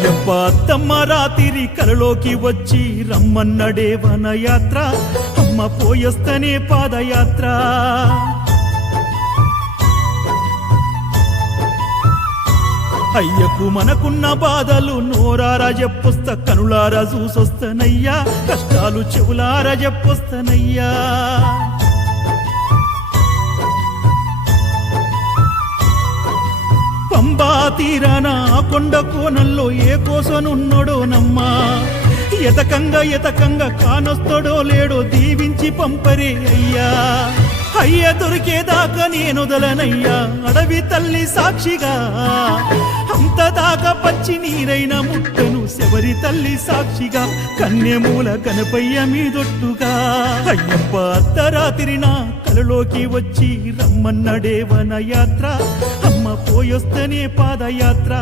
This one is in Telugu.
అయ్యప్ప అత్తమ్మ రాత్రి కలలోకి వచ్చి రమ్మన్నడే వనయాత్ర, అమ్మ పోయొస్తనే పాదయాత్ర. అయ్యకు మనకున్న బాధలు నోరారా చెప్పొస్త, కనులారా చూసొస్తనయ్యా, కష్టాలు చెవులారా చెప్పొస్తనయ్యా. పంబా తీరాన కొండ కోణంలో ఏ కోసనున్నడో నమ్మా, ఎతకంగా కానొస్తాడో లేడో దీవించి పంపరే అయ్యా. అయ్య దొరికేదాకా నేనొదలనయ్యా, అడవి తల్లి సాక్షిగా, అంతదాకా పచ్చి నీరైన ముట్టను శబరి తల్లి సాక్షిగా, కన్యమూల గణపయ్య మీదొట్టుగా. అయ్యప్ప అర్ధరాత్రి నా కలలోకి వచ్చి రమ్మన్నడే వనయాత్ర, అమ్మ పోయొస్తనే పాదయాత్ర.